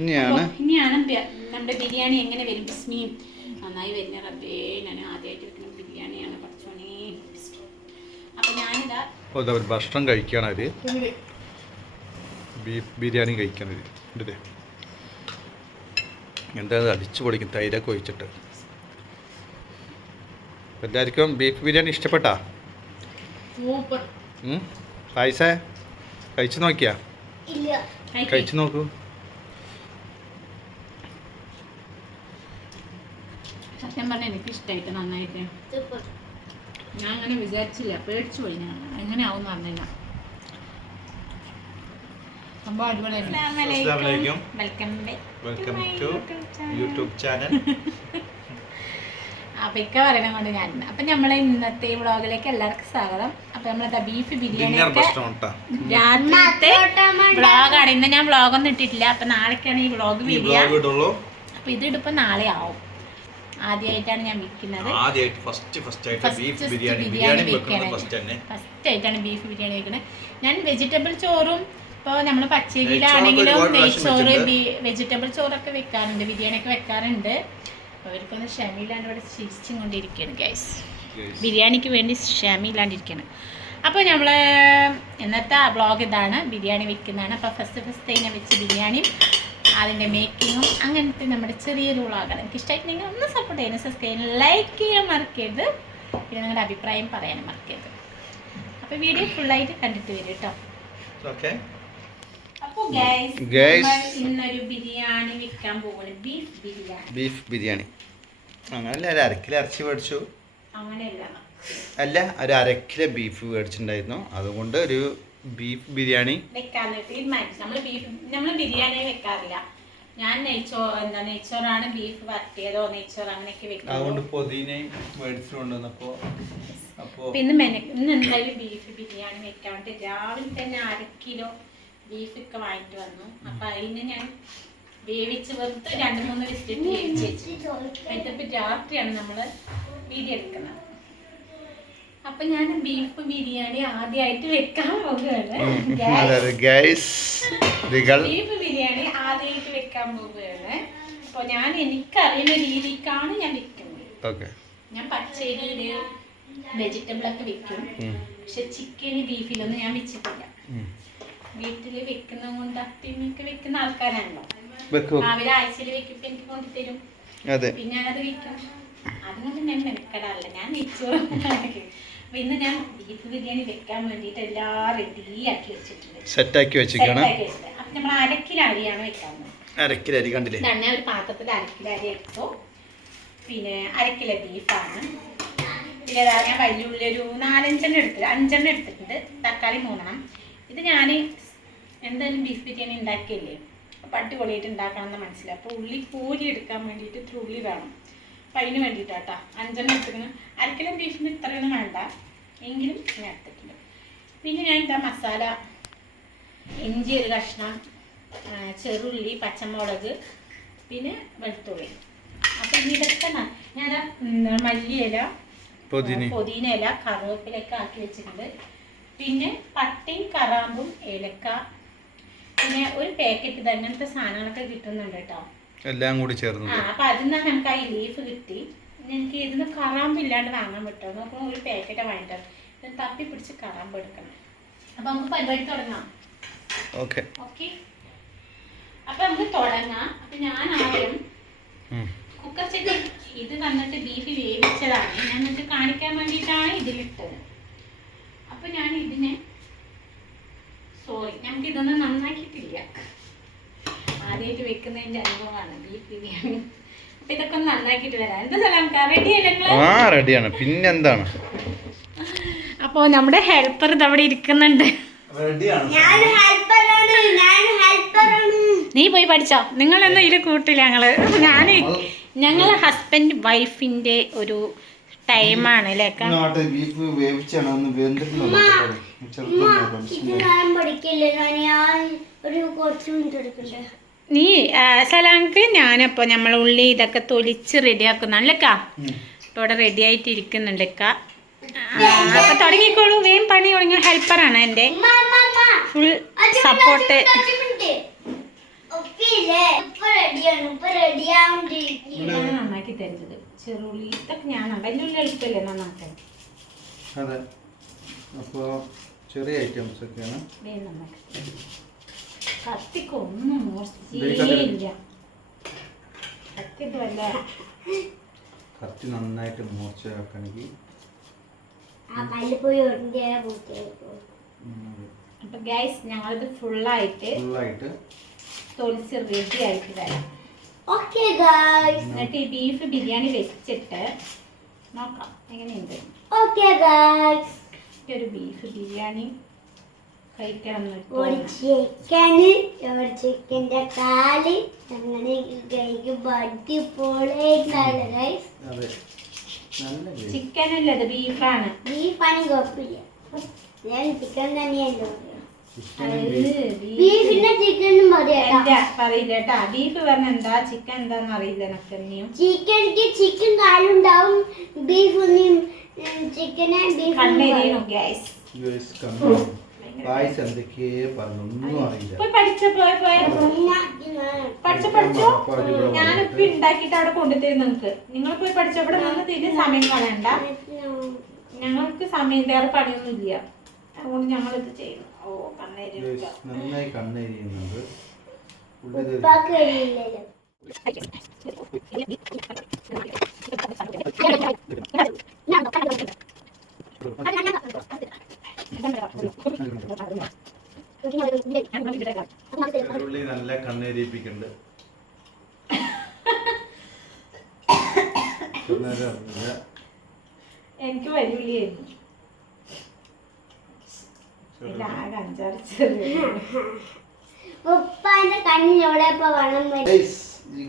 ഇനിയാണ് നമ്മുടെ ബിരിയാണി എങ്ങനെ വരും. ബിസ്മിയും നന്നായി വരുന്ന റബ്ബേ. ഞാൻ ആദ്യമായിട്ട് വെക്കുന്ന ബിരിയാണിയാണ് പഠിച്ചോണേ. അപ്പം ഞാനിതാ ഭക്ഷണം കഴിക്കുകയാണ് അവര്. ബീഫ് ബിരിയാണി കഴിക്കണത് ഇല്ലേ? എന്താ അടിച്ചു പൊളിക്കും തൈരൊക്കെ ഒഴിച്ചിട്ട്. എല്ലാവർക്കും ബീഫ് ബിരിയാണി ഇഷ്ടപ്പെട്ടാ? പായസ കഴിച്ചു നോക്കിയാ? കഴിച്ചു നോക്കൂ. സത്യം പറഞ്ഞാൽ എനിക്ക് ഇഷ്ടമായിട്ട് നന്നായിട്ട്. ഞാൻ അങ്ങനെ വിചാരിച്ചില്ല, പേടിച്ചു പോയി. ഞാൻ എങ്ങനെ ആവും പറഞ്ഞില്ല. സംഭവം അടിപൊളിയായിരുന്നു. Welcome to YouTube channel. അപ്പം ഇക്ക പറയണം കൊണ്ട് ഞാൻ. അപ്പം നമ്മളെ ഇന്നത്തെ വ്ളോഗിലേക്ക് എല്ലാവർക്കും സ്വാഗതം. അപ്പം നമ്മളെ ബീഫ് ബിരിയാണി രാത്രിത്തെ വ്ളോഗാണ്. ഇന്ന് ഞാൻ വ്ളോഗൊന്നും ഇട്ടിട്ടില്ല. അപ്പം നാളേക്കാണ് ഈ വ്ളോഗ് വീഡിയോ. അപ്പം ഇതിടിപ്പം നാളെ ആവും. ആദ്യമായിട്ടാണ് ഞാൻ വിൽക്കുന്നത്. ഫസ്റ്റ് ആയിട്ടാണ് ബീഫ് ബിരിയാണി വെക്കുന്നത്. ഞാൻ വെജിറ്റബിൾ ചോറും ഇപ്പോൾ നമ്മൾ പച്ചരിയിലാണെങ്കിലും നെയ്ച്ചോറ് വെജിറ്റബിൾ ചോറൊക്കെ വെക്കാറുണ്ട്, ബിരിയാണിയൊക്കെ വെക്കാറുണ്ട്. അവർക്കൊന്ന് ക്ഷമയില്ലാണ്ട് ഇവിടെ ചിരിച്ചും കൊണ്ടിരിക്കുകയാണ് ഗൈസ്. ബിരിയാണിക്ക് വേണ്ടി ക്ഷമയില്ലാണ്ടിരിക്കുകയാണ്. അപ്പോൾ നമ്മൾ ഇന്നത്തെ ബ്ലോഗ് ഇതാണ്, ബിരിയാണി വെക്കുന്നതാണ്. അപ്പോൾ ഫസ്റ്റ് ഞാൻ വെച്ച ബിരിയാണിയും അതിൻ്റെ മേക്കിങ്ങും അങ്ങനത്തെ നമ്മുടെ ചെറിയൊരു വ്ളോഗാണ്. എനിക്ക് ഇഷ്ടമായിട്ടുണ്ടെങ്കിൽ ഒന്ന് സപ്പോർട്ട് ചെയ്യണം, സബ്സ്ക്രൈബ് ലൈക്ക് ചെയ്യാൻ മറക്കരുത്. പിന്നെ നിങ്ങളുടെ അഭിപ്രായം പറയാനും മറക്കരുത്. അപ്പോൾ വീഡിയോ ഫുള്ളായിട്ട് കണ്ടിട്ട് വരും കേട്ടോ. അപ്പോൾ ഗൈസ് ഇന്നൊരു ബിരിയാണി വെക്കാൻ പോകുന്നത് ബീഫ് ബിരിയാണി. അങ്ങനല്ല, ഒരു അരക്കിലോ ഇറച്ചി മേടിച്ചു. അങ്ങനെയല്ല, അല്ല, ഒരു അരക്കിലോ ബീഫ് മേടിച്ചിട്ടുണ്ടായിരുന്നു. അതുകൊണ്ട് ഒരു ബീഫ് ബിരിയാണി വെക്കാന്ന് തീരുമാനിച്ചു. നമ്മൾ ബിരിയാണി വെക്കാറില്ല. ഞാൻ നെയ്ച്ചോറാണ്, ബീഫ് വരട്ടിയതോ നെയ്ച്ചോറ് അങ്ങനെയൊക്കെ വെക്കും. അതുകൊണ്ട് പൊതിനയും മേടിച്ചുകൊണ്ടുവന്നപ്പോ ഇന്ന് എന്തായാലും ബീഫ് ബിരിയാണി വെക്കാൻ വേണ്ടി രാവിലെ തന്നെ 1/2 കിലോ ബീഫൊക്കെ വാങ്ങിട്ട് വന്നു. അപ്പൊ അതിന് ഞാൻ വേവിച്ച് വെറുതെ 2-3 വിസിലിട്ട് വേവിച്ച് വെച്ചു. അതിപ്പോൾ രാത്രിയാണ് നമ്മൾ വീഡിയോ എടുക്കുന്നത്. അപ്പൊ ഞാൻ ബീഫ് ബിരിയാണി ആദ്യമായിട്ട് വെക്കാൻ പോകുകയാണ്. ബീഫ് ബിരിയാണി ആദ്യമായിട്ട് വെക്കാൻ പോകുകയാണ്. അപ്പോൾ എനിക്കറിയുന്ന രീതിക്കാണ് ഞാൻ വെക്കുന്നത്. ഞാൻ പച്ചരിയില് വെജിറ്റബിൾ ഒക്കെ വെക്കും. പക്ഷെ ചിക്കന് ബീഫിലൊന്നും ഞാൻ വെച്ചിട്ടില്ല. വീട്ടില് വെക്കുന്ന കൊണ്ട് അത്തിമൊക്കെ വെക്കുന്ന ആൾക്കാരാണല്ലോ. അവര് ആഴ്ചയിൽ വെക്കുമ്പോ എനിക്ക് കൊണ്ടുതരും. പിന്നെ ഞാനത് വെക്കും. അതുകൊണ്ട് ഞാൻ മെനക്കെടാറില്ല. ഞാൻ നെയ്ച്ചോറ്. അപ്പൊ ഇന്ന് ഞാൻ ബീഫ് ബിരിയാണി വെക്കാൻ വേണ്ടിയിട്ട് എല്ലാം റെഡിയാക്കി വെച്ചിട്ടുണ്ട്, സെറ്റാക്കി വെച്ചിട്ടുണ്ട്. അപ്പൊ നമ്മൾ 1/2 കിലോ അരിയാണ് വെക്കാൻ പോകുന്നത്. 1/2 കിലോ അരി കണ്ടില്ലേ? തന്നെ ഒരു പാത്രത്തിൽ 1/2 കിലോ അരി എടുത്തു. പിന്നെ 1/2 കിലോ ബീഫാണ്. പിന്നെ ഞാൻ വലിയ ഉള്ളി ഒരു 4-5 എടുത്തിട്ട് 5 എടുത്തിട്ടുണ്ട്. തക്കാളി 3. ഇത് ഞാൻ എന്തായാലും ബീഫ് ബിരിയാണി ഉണ്ടാക്കിയല്ലേ, അപ്പം അടിപൊളിയായിട്ട് ഉണ്ടാക്കണം എന്ന് മനസ്സിലായി. അപ്പോൾ ഉള്ളി കോരി എടുക്കാൻ വേണ്ടിയിട്ട് ഇത്ര ഉള്ളി വേണം. അപ്പം അതിന് വേണ്ടിയിട്ടാട്ടോ 5 എടുത്തിട്ട്. 1/2 കിലോ ബീഫിന് ഇത്രയൊന്നും വേണ്ട, എങ്കിലും ഞാൻ എടുത്തിട്ടുണ്ട്. പിന്നെ ഞാൻ ഇതാ മസാല, ഇഞ്ചി 1 കഷ്ണം, ചെറുള്ളി, പച്ചമുളക്, പിന്നെ വെളുത്തുള്ളി. അപ്പം ഇതൊക്കെ ഞാൻ മല്ലിയില, പുതിനയില, കറിവേപ്പിലൊക്കെ ആക്കി വെച്ചിട്ടുണ്ട്. പിന്നെ പട്ടയും കറാമ്പും ഏലക്ക, പിന്നെ ഒരു പാക്കറ്റ് അങ്ങനത്തെ സാധനങ്ങളൊക്കെ കിട്ടുന്നുണ്ട് കേട്ടോ, എല്ലാം കൂടി ചേർന്ന്. അപ്പൊ അതിൽ നമുക്ക് ആ ലീഫ് കിട്ടി. എനിക്ക് ഇതിന് കറാമ്പ് ഇല്ലാണ്ട് വാങ്ങാൻ പറ്റുമോ നോക്കുമ്പോൾ ഒരു പാക്കറ്റ് വാങ്ങിട്ടത്. ഇത് തപ്പി പിടിച്ച് കറാമ്പ് എടുക്കണം. അപ്പൊ നമുക്ക് പരിപാടി തുടങ്ങാം. ഓക്കെ, അപ്പൊ നമുക്ക് തുടങ്ങാം. അപ്പൊ ഞാൻ ആദ്യം കുക്കർ ചെക്ക് ഇത് തന്നിട്ട് ബീഫ് വേവിച്ചതാണ്. ഞാൻ നിങ്ങൾക്ക് കാണിക്കാൻ വേണ്ടിയിട്ടാണ് ഇതിലിട്ടത്. അപ്പൊ ഞാൻ ഇതിനെ നമുക്ക് ഇതൊന്നും നന്നാക്കിയിട്ടില്ല. ആദ്യമായിട്ട് വെക്കുന്നതിന്റെ അനുഭവമാണ് ബീഫ് ബിരിയാണി. അപ്പൊ ഇതൊക്കെ ഒന്ന് നന്നാക്കിയിട്ട് വരാം. എന്താ നമുക്ക് റെഡിയാണ്. പിന്നെന്താണ്? അപ്പൊ നമ്മുടെ ഹെൽപ്പർ ഇതവിടെ ഇരിക്കുന്നുണ്ട്. നീ പോയി പഠിച്ചോ. നിങ്ങളൊന്നും ഇതിൽ കൂട്ടില്ല. ഞങ്ങള് ഹസ്ബൻഡ് വൈഫിന്റെ ഒരു ടൈമാണ് അല്ലേ? നീ സലാങ്ക് ഞാനപ്പോ നമ്മൾ ഉള്ളി ഇതൊക്കെ തൊലിച്ച് റെഡിയാക്കുന്നല്ലേക്കാ. ഇപ്പൊ ഇവിടെ റെഡി ആയിട്ട് ഇരിക്കുന്നുണ്ട്. അപ്പൊ തുടങ്ങിക്കോളൂ, വേഗം പണി തുടങ്ങിയ ഹെൽപ്പറാണ് എൻ്റെ. Full support. ഞാൻ നന്നാക്കി തരുന്നത്. ചെറുള്ളി ഇതൊക്കെ ഞാൻ വലിയ എളുപ്പമല്ലേ നന്നാക്കാൻ. അതെ, അപ്പോൾ ചെറിയ ഐറ്റംസ് ഒക്കെയാണ്. കത്തിക്കൊന്നും മോശമില്ല. കത്തിട്ടല്ല കത്തി നന്നായിട്ട് മൂർച്ചയാക്കണമെങ്കിൽ അപ്പൊ ഗൈസ് ഞങ്ങളിത് ഫുള്ളായിട്ട് തൊലിച്ച് റെഡി ആയിട്ട് തരാം. എന്നിട്ട് ഈ ബീഫ് ബിരിയാണി വെച്ചിട്ട് നോക്കാം എങ്ങനെയുണ്ട്. ഒരു ബീഫ് ബിരിയാണി കഴിക്കണം. ചിക്കന്റെ കാല് അങ്ങനെ ചിക്കൻ അല്ലത് ബീഫാണ്. ബീഫാണ് കുഴപ്പമില്ല. ഞാൻ ചിക്കൻ തന്നെയല്ലോ. പറയില്ല കേട്ടാ. ബീഫ് പറഞ്ഞ എന്താ ചിക്കൻ എന്താന്ന് അറിയില്ല എനക്ക്. ചിക്കനിക്ക് ചിക്കൻ കാലുണ്ടാവും, ബീഫിനും ചിക്കന് കണ്ണെരിയണു ഗ്യാസ്. ഞാനിപ്പോ ഉണ്ടാക്കിട്ട് അവിടെ കൊണ്ടുതരും നിങ്ങക്ക്. നിങ്ങൾ പോയി പഠിച്ചവിടെ നിന്ന് തിരിഞ്ഞ് സമയം കളയണ്ട. ഞങ്ങൾക്ക് സമയം വേറെ പണിയൊന്നും ഇല്ല, അതുകൊണ്ട് ഞങ്ങളിത് ചെയ്യുന്നു. ഓ നന്നായി കണ്ണെരിയുന്നത് ഉള്ളി നല്ല കണ്ണേരിപ്പിക്കുന്നുണ്ട്. എനിക്ക് വലിയുള്ളിയായിരുന്നു.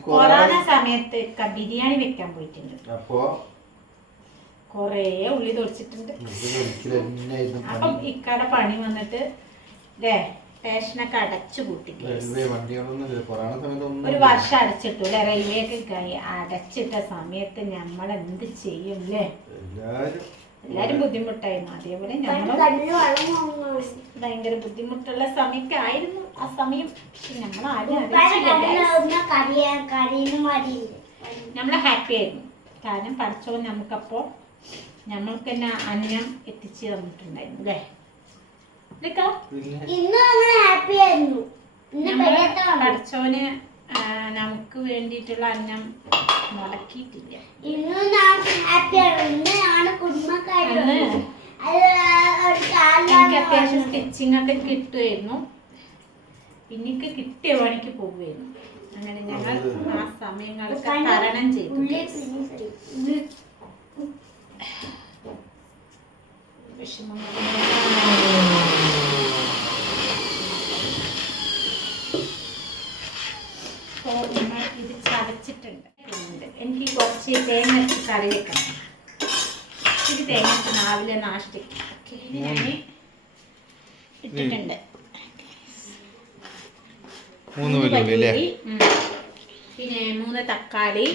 കൊറോണ സമയത്ത് ബിരിയാണി വെക്കാൻ പോയിട്ടുണ്ട്. അപ്പോ കൊറേ ഉള്ളി തൊടിച്ചിട്ടുണ്ട്. അപ്പം ഇക്കടെ പണി വന്നിട്ട് സ്റ്റേഷനൊക്കെ അടച്ചു കൂട്ടി. ഒരു വർഷം അടച്ചിട്ടു അല്ലെ. റെയിൽവേ ഒക്കെ അടച്ചിട്ട സമയത്ത് നമ്മൾ എന്ത് ചെയ്യും അല്ലേ. എല്ലാരും ബുദ്ധിമുട്ടായിരുന്നു. അതേപോലെ ഞമ്മൾ ഭയങ്കര ബുദ്ധിമുട്ടുള്ള സമയമൊക്കെ ആയിരുന്നു ആ സമയം. പക്ഷെ നമ്മൾ നമ്മളെ ഹാപ്പി ആയിരുന്നു. കാരണം പഠിച്ചോ നമുക്കപ്പോ നമ്മൾക്ക് തന്നെ അന്നം എത്തിച്ചു തന്നിട്ടുണ്ടായിരുന്നു അല്ലേ. പഠിച്ചോന് നമുക്ക് വേണ്ടിയിട്ടുള്ള അന്നം മുടക്കിയിട്ടില്ല. എനിക്ക് അത്യാവശ്യം സ്റ്റിച്ചിങ് ഒക്കെ കിട്ടുമായിരുന്നു. പിന്നീക്ക് കിട്ടിയ പണിക്ക് പോകുമായിരുന്നു. അങ്ങനെ ഞങ്ങൾ ആ സമയങ്ങളൊക്കെ തരണം ചെയ്തു. ഇത് ചതച്ചിട്ടുണ്ട്. എനിക്ക് കുറച്ച് തേങ്ങ കറി വെക്കണം. ഇത് തേങ്ങ രാവിലെ നാഷ്ടയ്ക്ക് ഇത് ഞാൻ ഇട്ടിട്ടുണ്ട്. 3 വെല്ലുള്ളി അല്ലേ, പിന്നെ 3 തക്കാളി,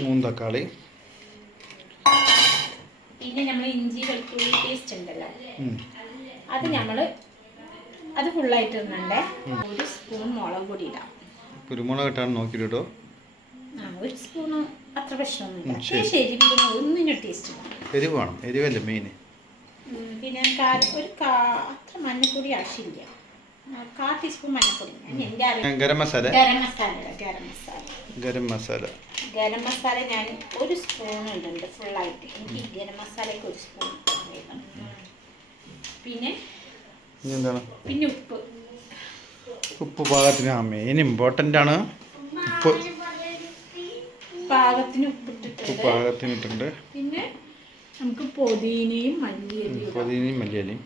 പിന്നെ നമ്മൾ ഇഞ്ചി വെളുത്തുള്ളി പേസ്റ്റ് ഉണ്ടല്ലോ അത് ഫുള്ളായിട്ട് ഇടുന്നുണ്ട്. 1 സ്പൂൺ മുളക് പൊടി ഇടാം. കുരുമുളക് ഇട്ടാണ് നോക്കിട്ടോ. 1 സ്പൂണ് അത്ര പ്രശ്നമൊന്നുമില്ല. ഒന്നിനും ടേസ്റ്റ് എരിവ് വേണം. എരിവല്ലേ മെയിൻ. പിന്നെ അത്ര മഞ്ഞപ്പൊടി ആവശ്യമില്ല. 1/4 ടീസ്പൂൺ മഞ്ഞപ്പൊടി. ഗരം മസാല ഞാൻ 1 സ്പൂൺ ഇടുന്നുണ്ട് ഫുള്ളായിട്ട്. എനിക്ക് ഗരം മസാലയ്ക്ക് 1 സ്പൂൺ. പിന്നെ ഉപ്പ് പാകത്തിന്. മെയിൻ ഇമ്പോർട്ടൻ്റ് ആണ് ഉപ്പ്. പാകത്തിന് ഉപ്പിട്ടിട്ടുണ്ട്. പിന്നെ നമുക്ക് പുതിനയും മല്ലിയിലയും,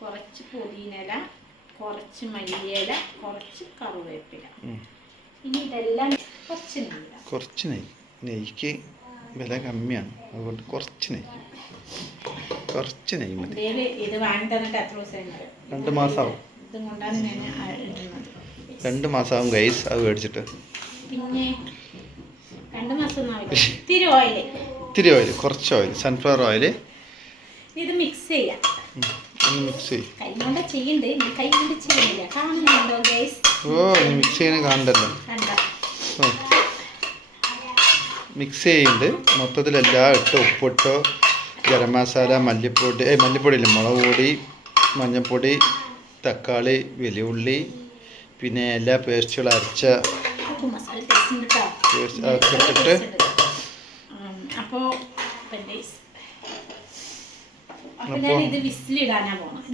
കുറച്ച് പുതിനയില, കുറച്ച് മല്ലിയില, കുറച്ച് കറിവേപ്പില. ഇനി ഇതെല്ലാം കുറച്ച് നെയ്ക്ക് വില കമ്മിയാണ്, അതുകൊണ്ട് കുറച്ച് നെയ്യ് മതി. ഇത് വാങ്ങി തന്നിട്ട് എത്ര ദിവസമുണ്ട്? 2 മാസമാവും. ഇതും കൊണ്ടാണ് ഞാൻ ഇടുന്നത്. 2 മാസമാവും ഗൈസ് അത് മേടിച്ചിട്ട്. പിന്നെ 2 മാസം ഇത്തിരി ഓയിൽ, കുറച്ച് ഓയിൽ, സൺഫ്ലവർ ഓയിൽ. ഇത് മിക്സ് ചെയ്യാം. മിക്സ് ചെയ്യും. കൈകൊണ്ട് ചെയ്യണ്ടേ, കൈകൊണ്ട് ചെയ്യുന്നില്ല. കാണുന്നുണ്ടോ ഗൈസ്? ഓ, മിക്സ് ചെയ്യുന്ന കാണണ്ടല്ലോ. മിക്സ് ചെയ്യുന്നുണ്ട്. മൊത്തത്തിലെല്ലാം ഇട്ട് ഉപ്പിട്ടോ ഗരം മസാല, മല്ലിപ്പൊടി ഇല്ല, മുളക് പൊടി, മഞ്ഞൾപ്പൊടി, തക്കാളി, വലിയ ഉള്ളി, പിന്നെ എല്ലാ പേസ്റ്റുകൾ അരച്ച പേസ്റ്റ് അതൊക്കെ ഇട്ടിട്ട് അപ്പോൾ ഇത് വിസിലിടാനാ പോണം.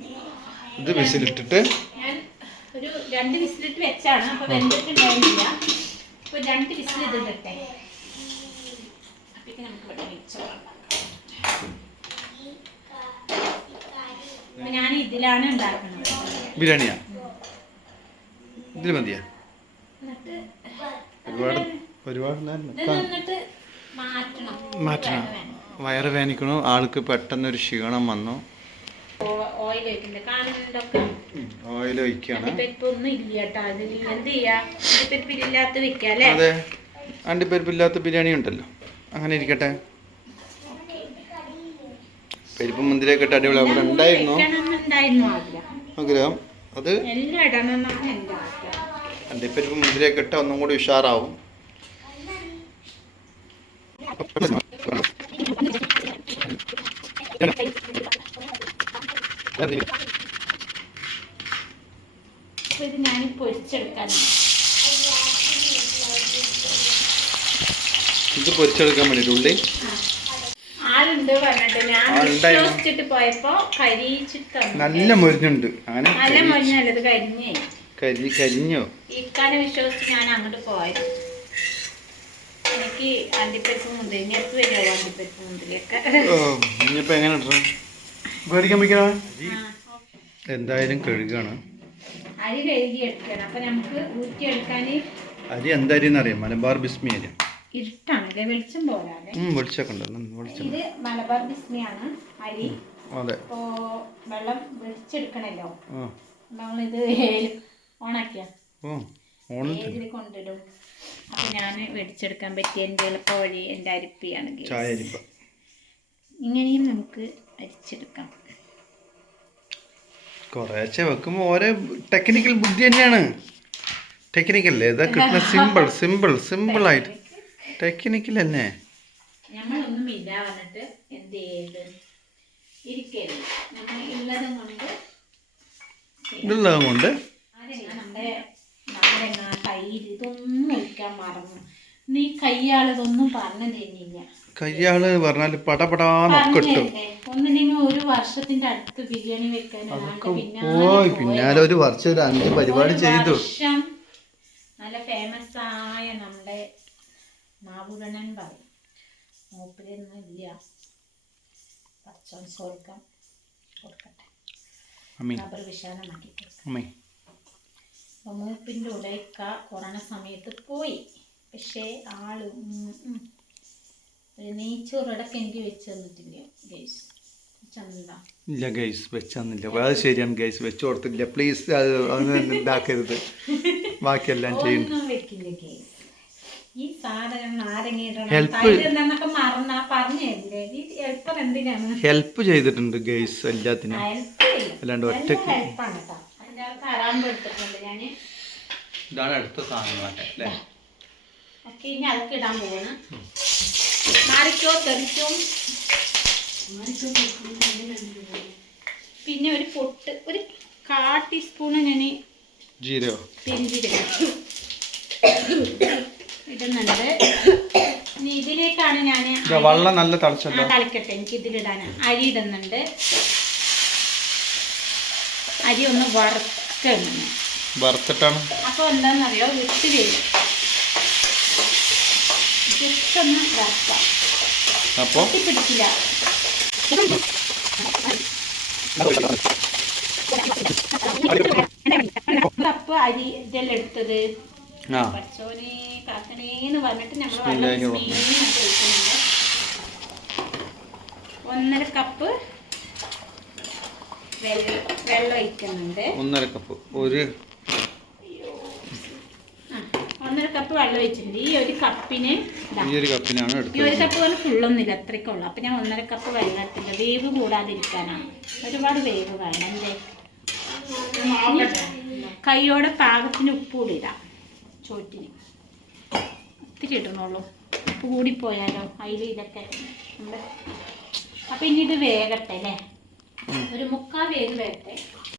ഇത് വിസിലിട്ടിട്ട് ഞാൻ ഒരു 2 വിസിലിട്ട് വെച്ചാണ്. അപ്പോൾ വെന്തിട്ടുണ്ടായിരുന്നില്ല. അപ്പോൾ 2 വിസിൽ ഇതിട്ടെ. അപ്പം നമുക്ക് ഇവിടെ വെച്ചോളാം. അപ്പം ഞാൻ ഇതിലാണ് ഉണ്ടാക്കുന്നത്. ബിരിയാണിയാ? ഇതിൽ മതിയാ? എന്നിട്ട് ഒരുപാട് എന്നിട്ട് മാറ്റണം. വയറ് വേദനിക്കണു. ആൾക്ക് പെട്ടെന്നൊരു ക്ഷീണം വന്നു. ഓയിൽ ഒഴിക്കുന്നുണ്ട്. കാണുന്നുണ്ടൊക്കെ ഓയിൽ ഒഴിക്കുകയാണ്. അണ്ടിപ്പരിപ്പൊന്നും ഇല്ല കേട്ടോ. അതിൽ എന്ത് ചെയ്യാ? അണ്ടിപ്പരിപ്പില്ലാത്ത വെക്കാം അല്ലേ? അതെ, അണ്ടിപ്പരിപ്പില്ലാത്ത ബിരിയാണി ഉണ്ടല്ലോ, അങ്ങനെ ഇരിക്കട്ടെ. പരിപ്പ് മുന്തിരിയൊക്കെ ഇട്ട് അടിപൊളി. അവിടെ ഉണ്ടായിരുന്നു ആഗ്രഹം. അത് അണ്ടിപ്പരിപ്പ് മുന്തിരിയൊക്കെ ഇട്ട് ഒന്നും കൂടി ഉഷാറാവും. ഇത് ഞാൻ പൊരിച്ചെടുക്കാൻ വേണ്ടിട്ട് ഉള്ളി ആളുണ്ട് പറഞ്ഞിട്ട് ഞാൻ വിശ്വസിച്ചിട്ട് പോയപ്പോ കരിച്ചിട്ട് നല്ല മുരിഞ്ഞുണ്ട്. അങ്ങനെ നല്ല മുരിഞ്ഞല്ലത് കരിഞ്ഞോ? ഇക്കാനെ വിശ്വസിച്ച് ഞാൻ അങ്ങോട്ട് പോയത്. എനിക്ക് അണ്ടിപ്പരിപ്പ് മുന്തിരി ഞെപ്പ് വരുമോ? അണ്ടിപ്പരിപ്പ് മുന്തിരിയൊക്കെ ഇനിയിപ്പോ എങ്ങനെ മേടിക്കാൻ വയ്ക്കണോ? എന്തായാലും കഴുകാണ്. അരി കഴുകി എടുക്കണം. അപ്പൊ നമുക്ക് ഊറ്റിയെടുക്കാൻ അരി എന്തായാലും അറിയാം, മലബാർ ബിസ്മി അരി. ഇരുട്ടാണല്ലേ, വെളിച്ചം പോരാതെ. വെളിച്ചൊക്കെ ഇത് മലബാർ ബിസ്മിയാണ് അരി. അതെ. ഇപ്പോ വെള്ളം വെളിച്ചെടുക്കണല്ലോ, നമ്മളിത് ഓണാക്കിയ ഏതിൽ കൊണ്ടിടും. അപ്പൊ ഞാൻ വെടിച്ചെടുക്കാൻ പറ്റിയ എൻ്റെ എളുപ്പ വഴി എൻ്റെ അരിപ്പിയാണ്. ഇങ്ങനെയും നമുക്ക് അരിച്ചെടുക്കാം. കുറേശ്ശെ വെക്കുമ്പോൾ ഓരോ ടെക്നിക്കൽ ബുദ്ധി തന്നെയാണ്. ടെക്നിക്കല്ലേ ഇതാ കിട്ടുന്ന സിമ്പിൾ ആയിട്ട് ടെക്നിക്കൽ തന്നെ. നമ്മളൊന്നും ഇല്ല വന്നിട്ട് എന്ത് ചെയ്ത് ഇരിക്കരുത്. നമ്മൾ ഇതുള്ളത് കൊണ്ട് നമ്മുടെ കയ്യിൽ ഇതൊന്നും ഒഴിക്കാൻ മറന്നു. നീ കയ്യാളിതൊന്നും പറഞ്ഞു തന്നില്ല. കയ്യാള് പറഞ്ഞാൽ പടപടാന്നൊക്കെ ഇട്ടു. ഒന്നില്ലെങ്കിൽ ഒരു വർഷത്തിന്റെ അടുത്ത് ബിരിയാണി വെക്കാൻ പിന്നാലെ ഒരു വർഷം ഒരു 5 പരിപാടി ചെയ്തു. നല്ല ഫേമസ് ആയ നമ്മുടെ നാവുകണ്ണൻ പറയും. മൂപ്പരൊന്നും ഇല്ല, പച്ചോൺസ് കൊടുക്കട്ടെ, റബ്ബർ വിശാലമാക്കി കൊടുക്കാം. അപ്പൊ മൂപ്പിൻ്റെ ഉടയ്ക്ക കൊറോണ സമയത്ത് പോയി. പക്ഷേ ആള് ഒരു നെയ്ച്ചോറടക്കം എനിക്ക് വെച്ച് തന്നിട്ടില്ല ഗൈസ്. ഇല്ല ഗൈസ്, വെച്ചന്നില്ല. അത് ശരിയാണ് ഗൈസ്, വെച്ചു കൊടുത്തില്ല. പ്ലീസ് അത് ഇതാക്കരുത്. ബാക്കിയെല്ലാം ചെയ്യുന്നു. വെക്കില്ല ഗൈസ്. ഈ സാധനം നാരങ്ങ മറന്നാ പറഞ്ഞില്ലേ? ഈ ഹെൽപ്പർ എന്തിനാണ് ഹെൽപ്പ് ചെയ്തിട്ടുണ്ട് ഗൈസ് എല്ലാത്തിനും. അല്ലാണ്ട് ഒറ്റക്ക് ഇതാണ് അടുത്ത സാധനങ്ങളൊക്കെ അല്ലേ? ഒക്കെ ഇനി അതൊക്കെ ഇടാൻ പോവാണ്. മാറിക്കോ തെറിക്കും. പിന്നെ ഒരു പൊട്ട്, ഒരു 1/4 ടീസ്പൂണ് ഞാൻ പെരിഞ്ജീരകം ഇടുന്നുണ്ട്. ഇനി ഇതിലേക്കാണ് ഞാൻ വെള്ളം നല്ല തളിക്കട്ടെ. എനിക്ക് ഇതിലിടാനാണ്. അരി ഇടുന്നുണ്ട്. അരി ഒന്ന് വറുത്തിട്ടാണ്. അപ്പോൾ എന്താണെന്നറിയോ, വിട്ട് വരും. ജസ്റ്റ് ഒന്ന് വറുക്കാം. അപ്പോൾ പിടിക്കില്ല. കപ്പ് അരി ഇതെല്ലാം എടുത്തത് പച്ചോനെ കാക്കണേന്ന് പറഞ്ഞിട്ട് നമ്മൾ ഒഴിക്കുന്നുണ്ട്. 1.5 കപ്പ് വെള്ളം ഒഴിക്കുന്നുണ്ട്. 1.5 കപ്പ് 1.5 കപ്പ് വെള്ളം ഒഴിച്ചിട്ടുണ്ട്. ഈ ഒരു കപ്പിനാണ് എടുത്തത്. ഈ ഒരു കപ്പ് പോലെ ഫുള്ളൊന്നുമില്ല, അത്രയ്ക്കുള്ളൂ. അപ്പം ഞാൻ 1.5 കപ്പ് വെള്ളം എടുത്തില്ല. വേവ് കൂടാതിരിക്കാനാണ്. ഒരുപാട് വേവ് വേണം. എന്തേ കൈയോടെ പാകത്തിന് ഉപ്പ് കൂടി ഇടാം. ചോറ്റിന് ഇത്തിരി ഇടണുള്ളൂ. ഉപ്പ് കൂടി പോയാലോ അതിൽ ഇതൊക്കെ നമ്മൾ. അപ്പം ഇനി ഇത് വേകട്ടെ അല്ലേ, ഒരു 3/4 വേഗ് വേകട്ടെ.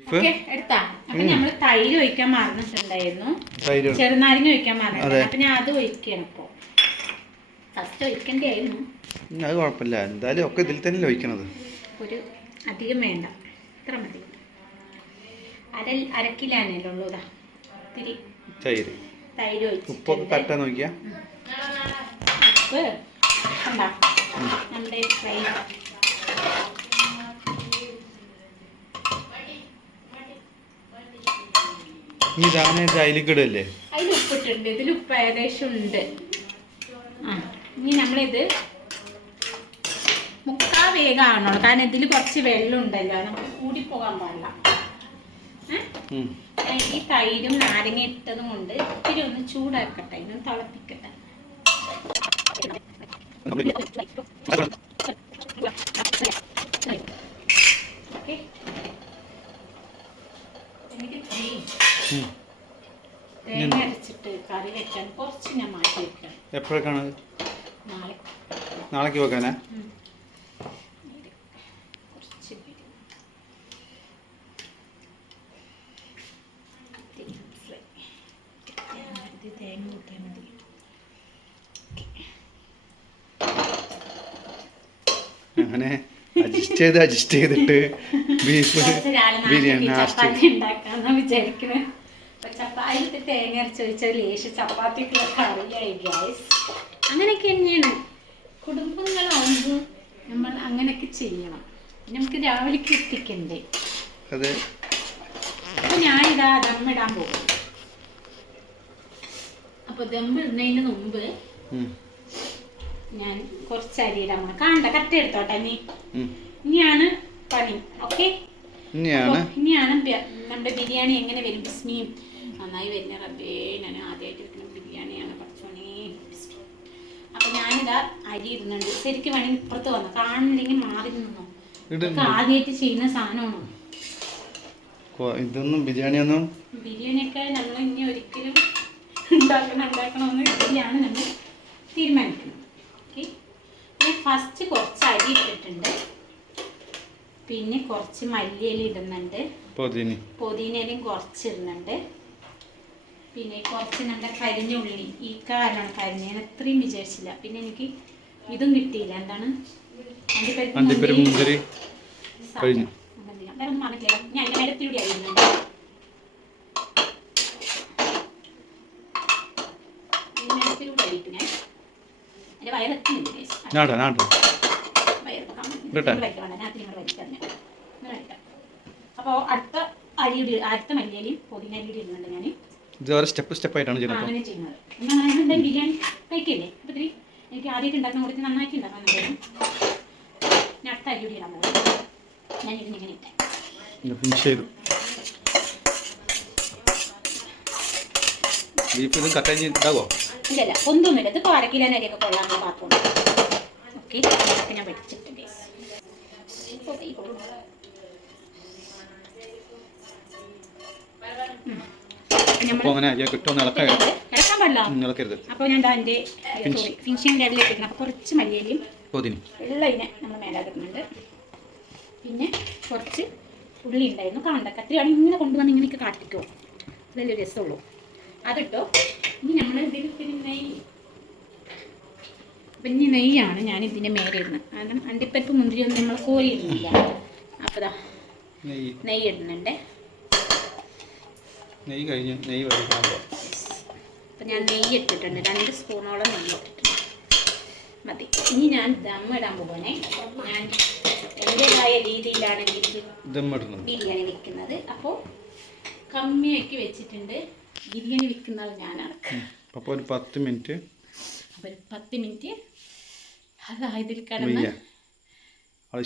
ഓക്കെ എടുത്താ. അപ്പം നമ്മൾ തൈര് ഒഴിക്കാൻ മറന്നിട്ടുണ്ടായിരുന്നു, ചെറുനാരങ്ങ ഒഴിക്കാൻ മറന്നിട്ടുണ്ട്. അപ്പം ഞാൻ അത് ഒഴിക്കണം. ഇപ്പോൾ ഫസ്റ്റ് ഒഴിക്കേണ്ടിയായിരുന്നു. അത് കുഴപ്പമില്ല, എന്തായാലും ഒക്കെ ഇതിൽ തന്നെ ഒഴിക്കണത്. ഒരു അധികം വേണ്ട, ഇത്ര മതി. അരക്കിലാനല്ലോ ഉള്ളൂതാ. ഇത്തിരി തൈര് ഒഴിച്ച് ഉപ്പൊക്കെ കറക്റ്റാ നോക്കിയാ. ഉപ്പ് കണ്ടാ നമ്മുടെ ഫ്രൈ. അതിലേക്ക് ഇടല്ലേ? അതിൽ ഉപ്പിട്ടുണ്ട്, ഇതിൽ ഉപ്പ് ഏകദേശം ഉണ്ട്. ഇനി നമ്മളിത് 3/4 വേഗമാണോ, കാരണം ഇതിൽ കുറച്ച് വെള്ളം ഉണ്ടല്ലോ, നമുക്ക് കൂടി പോകാൻ പാടില്ല. ഈ തൈരും നാരങ്ങ ഇട്ടതും കൊണ്ട് ഇത്തിരി ഒന്ന് ചൂടാക്കട്ടെ, ഇതൊന്ന് തിളപ്പിക്കട്ടെ. തേങ്ങ അരച്ചിട്ട് കറി വെക്കാൻ കുറച്ച് ഞാൻ മാറ്റി വെക്കാം. എപ്പോഴേക്കാണ്? നാളേക്ക് വെക്കാനാ? തേങ്ങ കൂട്ടിയാൽ മതി. അങ്ങനെ അഡ്ജസ്റ്റ് ചെയ്തിട്ട് ബീഫ് ബിരിയാണി ചപ്പാത്തി ഉണ്ടാക്കാന്ന് വിചാരിക്കുന്നത്. ചപ്പാത്തി തേങ്ങ അരച്ച് വെച്ചാൽ ലേശം ചപ്പാത്തിക്കുള്ള കറിയായി ഗൈസ്. അങ്ങനെയൊക്കെ തന്നെയാണ് കുടുംബങ്ങളാവുമ്പോൾ നമ്മൾ അങ്ങനെയൊക്കെ ചെയ്യണം. നമുക്ക് രാവിലേക്ക് എത്തിക്കണ്ടേ. അതെ. അപ്പൊ ഞാനിതാ ദമ്മിടാൻ പോകും. അപ്പൊ ദമ്മിടുന്നതിന് മുമ്പ് ഞാൻ കുറച്ച് അരി ഇടാൻ പോകണം. കാണണ്ട, കറക്റ്റ് എടുത്തോട്ടെ. ഇനിയാണ് പണി. ഓക്കെ, ഇനിയാണ് നമ്മുടെ ബിരിയാണി എങ്ങനെ വരും. ബിസ്മിയും നന്നായി വരുന്ന റബ്ബേ, ഞാൻ ആദ്യമായിട്ട് വെക്കുന്ന ബിരിയാണിയാണ് പഠിച്ചോണേ. അപ്പൊ ഞാനിതാ അരി ഇടുന്നുണ്ട്. ശരിക്കും വേണമെങ്കിൽ ഇപ്പുറത്ത് വന്നു, കാണില്ലെങ്കിൽ മാറി നിന്നോ. ഇതൊക്കെ ആദ്യമായിട്ട് ചെയ്യുന്ന സാധനമാണോ ഇതൊന്നും? ബിരിയാണിയൊക്കെ നമ്മൾ ഇനി ഒരിക്കലും ഉണ്ടാക്കണമെന്ന് ഇതിലാണ് നമ്മൾ തീരുമാനിക്കുന്നത്. ഓക്കെ, ഞാൻ ഫസ്റ്റ് കുറച്ച് അരി ഇട്ടിട്ടുണ്ട്, പിന്നെ കുറച്ച് മല്ലിയില ഇടുന്നുണ്ട്, പുതിനയിലും കുറച്ച് ഇടുന്നുണ്ട്, പിന്നെ കുറച്ച് നമ്മുടെ കരിഞ്ഞ ഉള്ളി. ഈ കാലാണ് കരിഞ്ഞ, ഞാൻ അത്രയും വിചാരിച്ചില്ല. പിന്നെ എനിക്ക് ഇതും കിട്ടിയില്ല, എന്താണ് അണ്ടിപ്പരിപ്പ്. വേറെ ഒന്നും പറഞ്ഞില്ല, ഞാൻ അതിൻ്റെ മേലത്തിലൂടെ അറിയുന്നുണ്ട്. എൻ്റെ വയറെത്തുന്നില്ല. അപ്പോൾ അടുത്ത മല്ലിയിലും പുതിനയിലും ഇടുന്നുണ്ട്. ഞാൻ സ്റ്റെപ്പായിട്ടാണ് അങ്ങനെ ചെയ്യുന്നത്. എന്താ ബിരിയാണി കഴിക്കില്ലേ. അപ്പോൾ ഇത്തിരി എനിക്ക് ആദ്യമായിട്ട് ഉണ്ടാക്കുന്ന കൊടുത്ത് നന്നായിട്ട് ഉണ്ടാക്കാൻ നല്ലതാണ്. ഞാൻ അടുത്ത അരി കൂടി ഇടാൻ പോകും. ഞാൻ ഇതിനിങ്ങനെ ഇട്ടേ ഇല്ലല്ല, ഒന്നുമില്ല. ഇതിപ്പോൾ 1/2 കിലോ അരിയൊക്കെ കൊള്ളാനുള്ള പാത്രമാണ്. ഓക്കെ, അതൊക്കെ ഞാൻ പഠിച്ചിട്ടുണ്ട്. അപ്പോൾ ഞാൻ അതിൻ്റെ ഫിനിഷിംഗ് ലെവലിലേക്ക് ഇടുന്നത്. അപ്പോൾ കുറച്ച് മല്ലിയിലും വെള്ളതിനെ നമ്മൾ മേലാക്കുന്നുണ്ട്. പിന്നെ കുറച്ച് ഉള്ളി ഉണ്ടായിരുന്നു, കാണണ്ട. കത്തിരിയാണെങ്കിൽ ഇങ്ങനെ കൊണ്ടുവന്ന് ഇങ്ങനെയൊക്കെ കാട്ടിക്കോ, അതല്ലേ രസമുള്ളൂ. അതിട്ടോ. ഇനി നമ്മൾ ഇതിൽ പിന്നെ നെയ്യാണ് ഞാൻ ഇതിൻ്റെ മേലെ ഇടുന്നത്. കാരണം അണ്ടിപ്പരിപ്പ് മുന്തിരിയൊന്നും നമ്മൾ കോരി ഇടുന്നില്ല. അപ്പോൾ നെയ്യ് ഇടുന്നുണ്ട്. അപ്പം ഞാൻ നെയ്യ് ഇട്ടിട്ടുണ്ട്, 2 സ്പൂണോളം നെയ്യ് ഇട്ടിട്ടുണ്ട്, മതി. ഇനി ഞാൻ ദം ഇടാൻ പോകണേ. ഞാൻ എൻ്റെതായ രീതിയിലാണ് ബിരിയാണി വെക്കുന്നത്. അപ്പോൾ കമ്മിയാക്കി വെച്ചിട്ടുണ്ട്. ബിരിയാണി വെക്കുന്നത് ഞാനാണ്. അപ്പോൾ ഒരു 10 മിനിറ്റ് ഇതിൽ കിടന്ന്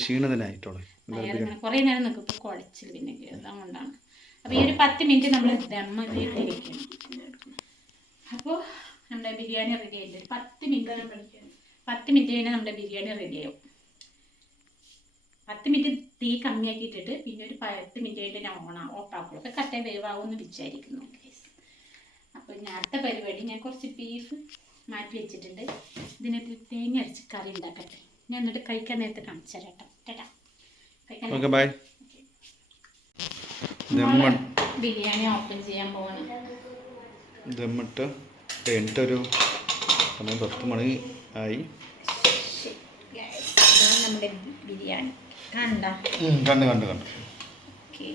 ക്ഷീണിതനായിട്ടുള്ളൂ. കുറേ നേരം നിൽക്കും, ഇപ്പോൾ കുഴച്ചിൽ പിന്നെ അതുകൊണ്ടാണ്. അപ്പോൾ ഈ ഒരു 10 മിനിറ്റ് നമ്മൾ ദമ്മിട്ട് വെക്കണം. അപ്പോൾ നമ്മുടെ ബിരിയാണി റെഡി ആയിട്ടുണ്ട്. 10 മിനിറ്റ് കഴിഞ്ഞാൽ നമ്മുടെ ബിരിയാണി റെഡിയാവും. 10 മിനിറ്റ് തീ കമ്മിയാക്കിയിട്ടിട്ട് പിന്നെ ഒരു 10 മിനിറ്റ് കഴിഞ്ഞിട്ട് ഞാൻ ഓഫാക്കുള്ളൂ. അപ്പോൾ കട്ട വേവാകുമെന്ന് വിചാരിക്കുന്നു. അപ്പോൾ ഞാൻ അടുത്ത പരിപാടി, ഞാൻ കുറച്ച് ബീഫ് മാറ്റി വെച്ചിട്ടുണ്ട്. ഇതിനകത്ത് തേങ്ങ അരച്ച് കറി ഉണ്ടാക്കട്ടെ. ഞാൻ എന്നിട്ട് കഴിക്കാൻ നേരത്തെ കാണിച്ചു തരാം കേട്ടോ. ടാറ്റാ. കഴിക്കാൻ ഓക്കെ ബൈ. ദമ്മ ബിരിയാണി ഓപ്പൺ ചെയ്യാൻ പോകണം. ദമ്മിട്ട് കഴിഞ്ഞിട്ടൊരു സമയം 10 മണി ആയി. നമ്മുടെ ബിരിയാണി കണ്ട കണ്ട് കണ്ട് കണ്ട് ഓക്കെ.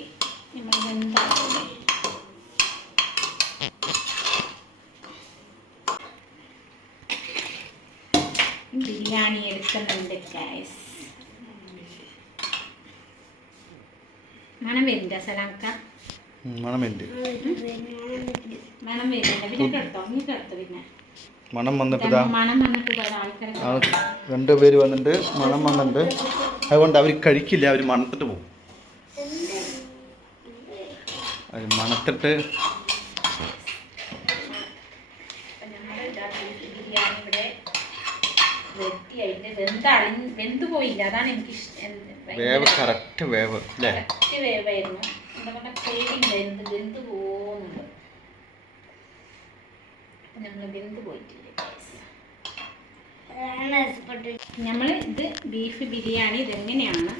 നമ്മളെന്താ ബിരിയാണി എടുക്കുന്നുണ്ട് ഗൈസ്. മണം വരില്ല സലാക്ക? മണം ഉണ്ട്. മണം വരില്ല. പിന്നെ എടുത്തോ, ഇങ്ങോട്ട് എടുത്തോ. പിന്നെ മണം വന്നിട്ട് മണം വന്നിട്ട് ആൾക്കാർ 2 പേര് വന്നിട്ട് മണം വന്നിട്ട് അതുകൊണ്ട് അവർ കഴിക്കില്ല. അവർ മണത്തിട്ട് പോകും. അവർ മണത്തിട്ട് ബിരിയാണി ഇവിടെ വെട്ടിയായിട്ട് വെന്ത് പോയില്ല. അതാണ് എനിക്ക് വേവ് കറക്റ്റ് വേവ് അല്ലേ? കറക്റ്റ് വേവായിരുന്നു. എന്താ പറഞ്ഞാൽ പേടിയില്ല വെന്ത് പോകുന്നുണ്ട്. അപ്പം നമ്മൾ വെന്ത് പോയിട്ടില്ല. നമ്മൾ ഇത് ബീഫ് ബിരിയാണി ഇതെങ്ങനെയാണ്?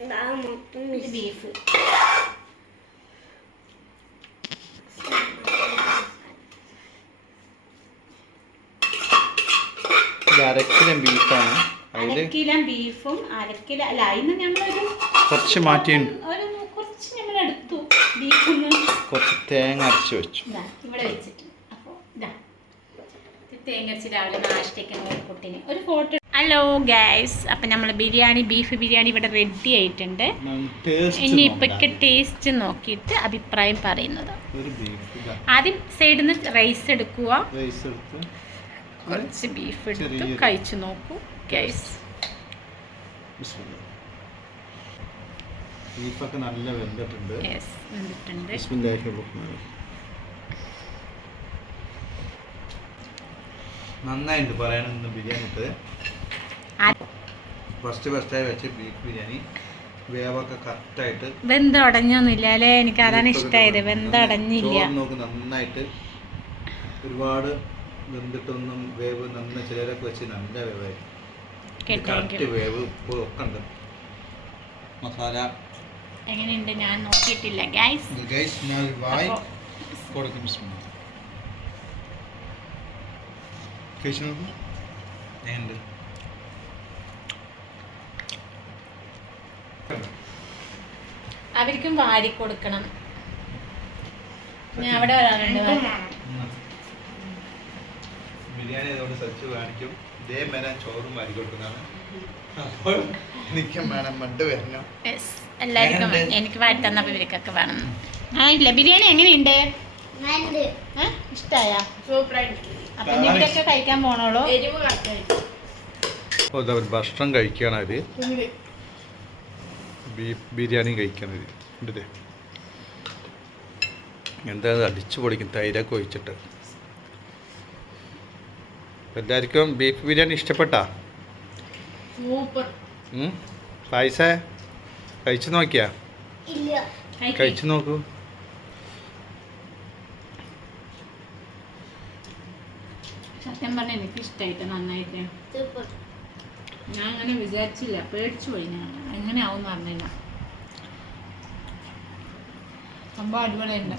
ഇത് ബീഫ് അരക്കിലം ബീഫാണ്. അരക്കിലം ബീഫും അരക്കിലോ അല്ല, അതിന് ഞങ്ങളൊരു കുറച്ച് മാറ്റിയുണ്ട്. കുറച്ച് നമ്മൾ എടുത്തു ബീഫിന്ന്. കുറച്ച് തേങ്ങ അരച്ച് വെച്ചു ഇവിടെ വെച്ചിട്ട്. അപ്പോൾ ഇതാ തേങ്ങ അരച്ച് രാവിലെ നാഷ്ടയ്ക്ക് കുട്ടീന് ഒരു ഫോട്ടോ. ഹലോ ഗൈസ്, അപ്പം നമ്മൾ ബീഫ് ബിരിയാണി ഇവിടെ റെഡി ആയിട്ടുണ്ട്. ഇനിയിപ്പൊക്കെ ടേസ്റ്റ് നോക്കിയിട്ട് അഭിപ്രായം പറയുന്നത്. ആദ്യം സൈഡിൽ നിന്ന് റൈസ് എടുക്കുക. കുറച്ച് ബീഫ് എടുത്ത് കഴിച്ചു നോക്കൂ ഗൈസ്. ബീഫൊക്കെ നല്ല വെന്തിട്ടുണ്ട്. യെസ്, വെന്തിട്ടുണ്ട്. നന്നായിട്ട് പറയാനൊന്ന് ബിരിയാണി ഇട്ട് ഫസ്റ്റായി വെച്ച ബീഫ് ബിരിയാണി വേവൊക്കെ കറക്റ്റായിട്ട് വെന്തുടഞ്ഞൊന്നുമില്ല അല്ലേ? എനിക്ക് അതാണ് ഇഷ്ടമായത്. വെന്തുടഞ്ഞില്ല. നോക്ക് നന്നായിട്ട് ഒരുപാട് വെന്തിട്ടൊന്നും വേവ് നന്ന ചിലരൊക്കെ വെച്ച് നല്ല വേവായി. കറക്റ്റ് വേവ് ഇപ്പോൾ ഒക്കെ ഉണ്ട്. മസാല എങ്ങനെയുണ്ട് ഞാൻ നോക്കിയിട്ടില്ല ഗൈസ്. ഞാൻ വായി കൊടുക്കും. കഴിച്ചു നോക്കും. ഉണ്ട് അവർക്കും വാരി കൊടുക്കണം. ഞാൻ അവിടെ വരാനുണ്ട്. ബിരിയാണി അതുകൊണ്ട് സച്ച് കാണിക്കും. ഇതേ മേലെ ചോറും വാരി കൊടുക്കുന്നതാണ്. അപ്പോൾ എനിക്കും വേണം മണ്ട് വരണം. എല്ലാവർക്കും എനിക്ക് വാരി തന്നപ്പോൾ ഇവർക്കൊക്കെ വേണം. ഇല്ല ബിരിയാണി എങ്ങനെയുണ്ട്? ഇഷ്ടായ? അപ്പൊ ഇവരൊക്കെ കഴിക്കാൻ പോണോളൂ. ഭക്ഷണം കഴിക്കുകയാണ് അവര്. ബീഫ് ബിരിയാണി കഴിക്കണത് ഉണ്ടല്ലേ? എന്താ അടിച്ചു പൊളിക്കും തൈരൊക്കെ ഒഴിച്ചിട്ട്. എല്ലാവർക്കും ബീഫ് ബിരിയാണി ഇഷ്ടപ്പെട്ടാ? പായസ കഴിച്ചു നോക്കിയാ? കഴിച്ചു നോക്കൂ. സത്യം പറഞ്ഞാൽ എനിക്ക് ഇഷ്ടമായിട്ട് നന്നായിട്ട്. ഞാൻ അങ്ങനെ വിചാരിച്ചില്ല, പേടിച്ചു പോയി. ഞാൻ എങ്ങനെ ആവും പറഞ്ഞില്ല. സംഭവം അടിപൊളിയുണ്ട്.